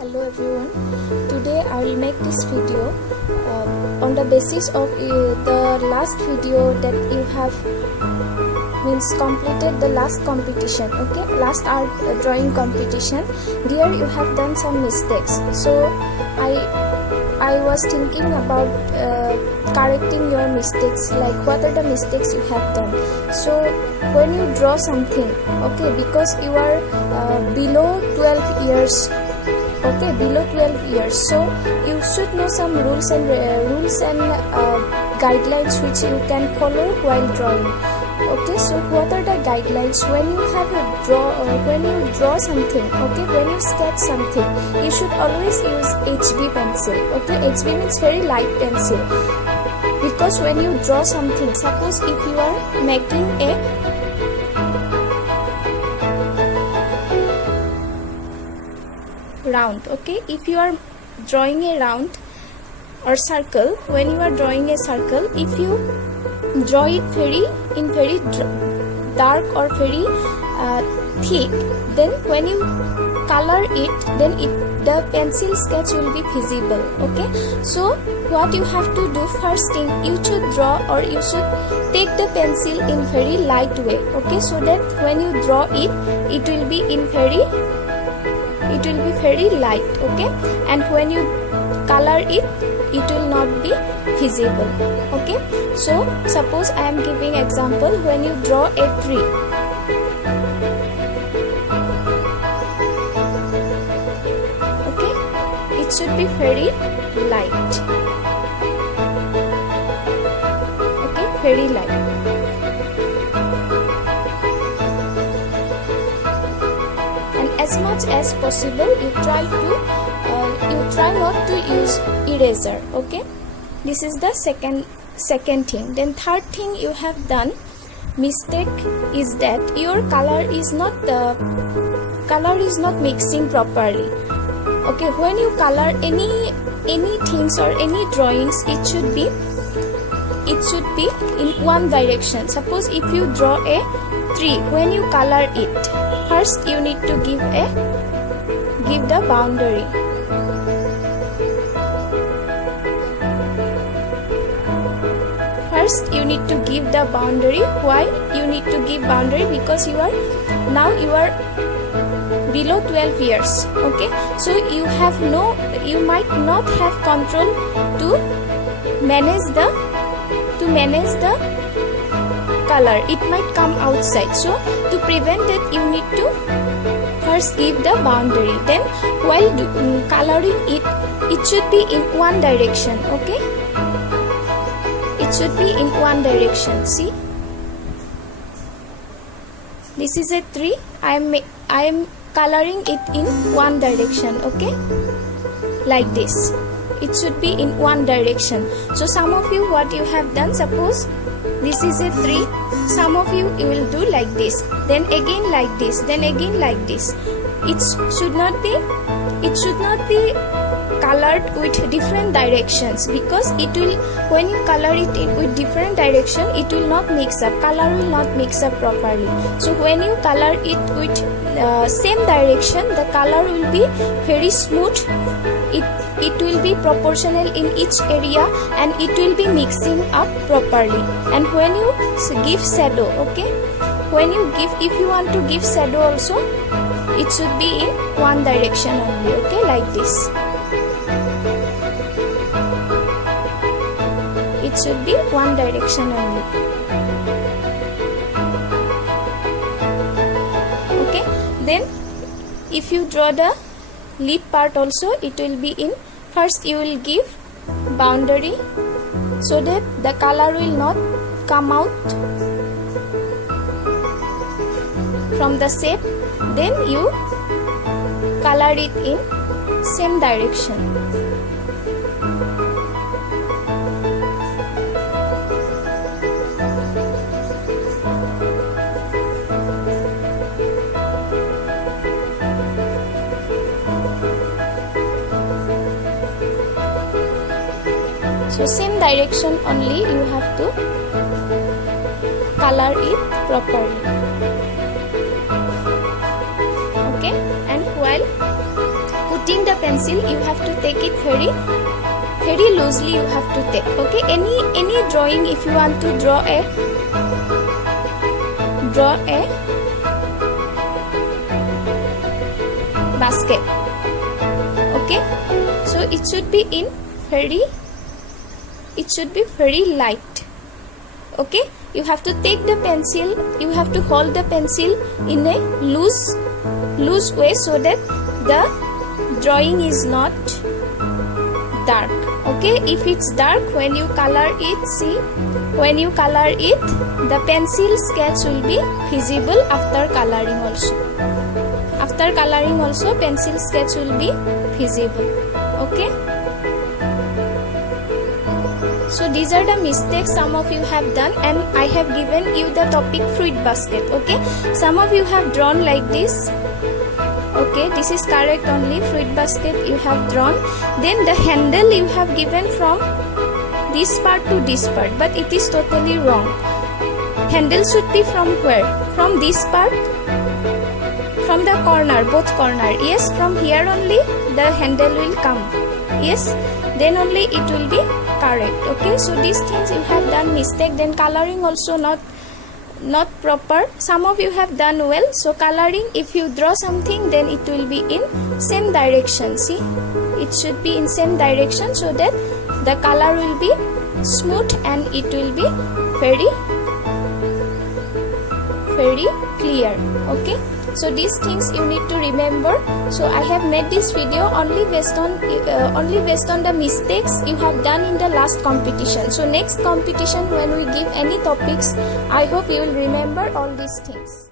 Hello everyone, today I will make this video on the basis of the last video that you have completed the last competition, last art drawing competition. There you have done some mistakes, so I was thinking about correcting your mistakes, like what are the mistakes you have done. So when you draw something, because you are below 12 years, below 12 years, so you should know some rules and guidelines which you can follow while drawing. So what are the guidelines? When you have when you draw something, when you sketch something, you should always use HB pencil. HB means very light pencil, because when you draw something, suppose if you are making a round, if you are drawing a round or circle, when you are drawing a circle, if you draw it in very dark or very thick, then when you color it, then the pencil sketch will be visible. So what you have to do, first thing, you should draw, or you should take the pencil in very light way, so that when you draw it, it will be very light, and when you color it, it will not be visible. So suppose I am giving example. When you draw a tree, it should be very light, very light. As much as possible, you try not to use eraser. This is the second thing. Then third thing you have done mistake is that your color is not mixing properly. When you color any things or any drawings, it should be in one direction. Suppose if you draw a tree, when you color it, first you need to give the boundary. First you need to give the boundary. Why you need to give boundary? Because you are below 12 years. So you might not have control to manage the color. It might come outside. So to prevent it, you need to first give the boundary. Then while coloring it, it should be in one direction. It should be in one direction. See, this is a tree. I am coloring it in one direction. Like this. It should be in one direction. So some of you, what you have done, suppose this is a tree, some of you will do like this, then again like this, then again like this. It should not be colored with different directions, because it will, when you color it with different direction, it will not mix up, color will not mix up properly. So when you color it with same direction, the color will be very smooth. It will be proportional in each area, and it will be mixing up properly. And when you give shadow, if you want to give shadow also, it should be in one direction only, like this. It should be one direction only. Then if you draw the leaf part also, it will be in, first you will give boundary so that the color will not come out from the shape. Then you color it in same direction. So same direction only you have to color it properly. And while putting the the pencil, you have to take it very loosely. You have to take. Okay, any drawing, if you want to draw a basket. Okay, so it should be very light. Okay, you have to take the pencil, you have to hold the pencil in a loose way, so that the drawing is not dark. Okay, if it's dark, when you color it, when you color it, the pencil sketch will be visible after coloring also. After coloring also, pencil sketch will be visible. Okay, so these are the mistakes some of you have done, and I have given you the topic fruit basket. Okay, some of you have drawn like this. Okay, this is correct only. Fruit basket you have drawn. Then the handle you have given from this part to this part, but it is totally wrong. Handle should be from where? From this part, from the corner, both corner. Yes, from here only the handle will come. Yes, then only it will be correct. Okay, so these things you have done mistake. Then coloring also not proper. Some of you have done well. So coloring, if you draw something, then it will be in same direction. See, it should be in same direction, so that the color will be smooth and it will be very clear. Okay, so these things you need to remember. So I have made this video only based on the mistakes you have done in the last competition. So next competition, when we give any topics, I hope you will remember all these things.